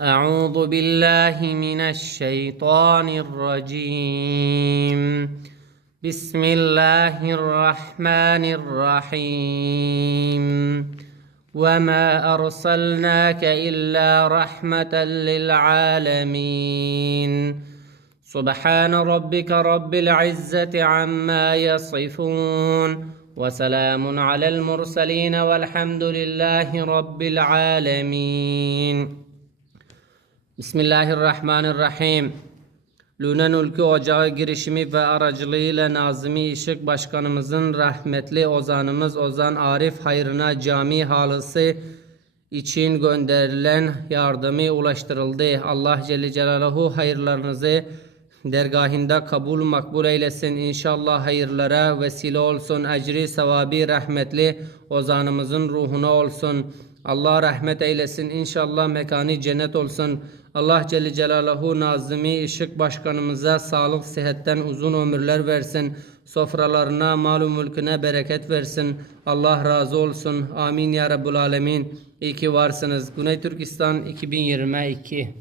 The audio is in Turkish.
أعوذ بالله من الشيطان الرجيم. بسم الله الرحمن الرحيم. وما أرسلناك إلا رحمة للعالمين. سبحان ربك رب العزة عما يصفون. وسلام على المرسلين والحمد لله رب العالمين. Bismillahirrahmanirrahim. Lünen Ülkü Ocağı girişimi ve aracılığıyla Nazimi İşık Başkanımızın rahmetli ozanımız Ozan Arif hayrına cami halısı için gönderilen yardımı ulaştırıldı. Allah Celle Celaluhu hayırlarınızı dergahında kabul makbul eylesin. İnşallah hayırlara vesile olsun. Ecri sevabı rahmetli ozanımızın ruhuna olsun. Allah rahmet eylesin. İnşallah mekanı cennet olsun. Allah Celle Celaluhu Nazimi Işık Başkanımıza sağlık, sıhhatten uzun ömürler versin. Sofralarına, malu mülküne bereket versin. Allah razı olsun. Amin ya Rabbul Alemin. İyi ki varsınız. Güney Türkistan 2022